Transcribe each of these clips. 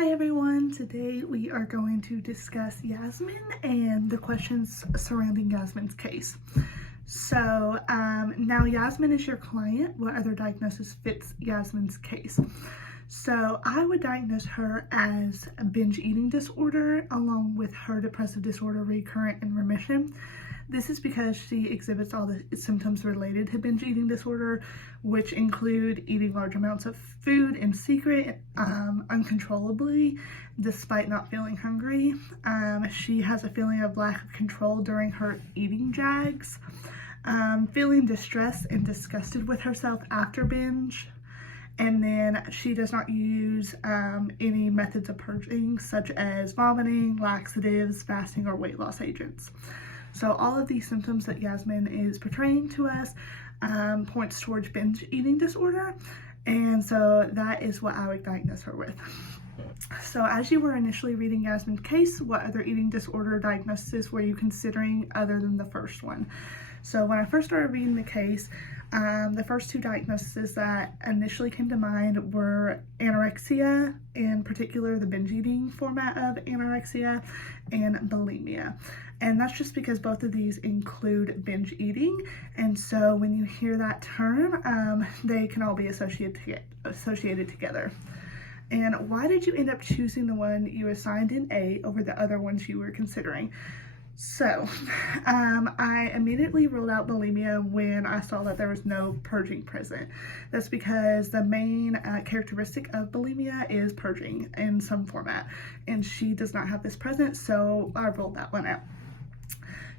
Hi everyone, today we are going to discuss Yasmine and the questions surrounding Yasmine's case. So now Yasmine is your client. What other diagnosis fits Yasmine's case? So I would diagnose her as a binge eating disorder along with her depressive disorder recurrent and remission. This is because she exhibits all the symptoms related to binge eating disorder, which include eating large amounts of food in secret, uncontrollably, despite not feeling hungry. She has a feeling of lack of control during her eating jags, feeling distressed and disgusted with herself after binge. And then she does not use any methods of purging, such as vomiting, laxatives, fasting, or weight loss agents. So all of these symptoms that Yasmine is portraying to us points towards binge eating disorder, and so that is what I would diagnose her with. So as you were initially reading Yasmine's case, what other eating disorder diagnoses were you considering other than the first one? So when I first started reading the case, the first two diagnoses that initially came to mind were anorexia, in particular the binge eating format of anorexia, and bulimia. And that's just because both of these include binge eating, and so when you hear that term, they can all be associated together. And why did you end up choosing the one you assigned in A over the other ones you were considering? So, I immediately ruled out bulimia when I saw that there was no purging present. That's because the main characteristic of bulimia is purging in some format, and she does not have this present, so I ruled that one out.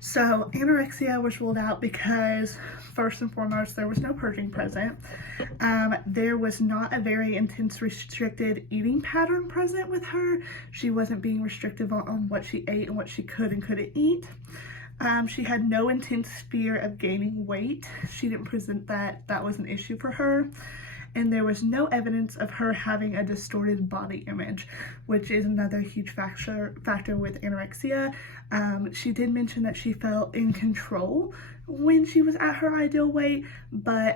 So anorexia was ruled out because, first and foremost, there was no purging present. There was not a very intense restricted eating pattern present with her. She wasn't being restrictive on what she ate and what she could and couldn't eat. She had no intense fear of gaining weight. She didn't present that was an issue for her. And there was no evidence of her having a distorted body image, which is another huge factor with anorexia. She did mention that she felt in control when she was at her ideal weight, but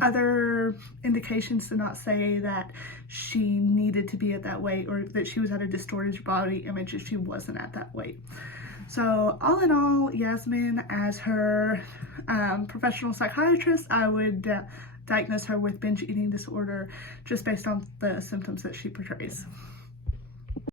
other indications did not say that she needed to be at that weight or that she was at a distorted body image if she wasn't at that weight. So all in all, Yasmine, as her professional psychiatrist, I would diagnose her with binge eating disorder just based on the symptoms that she portrays.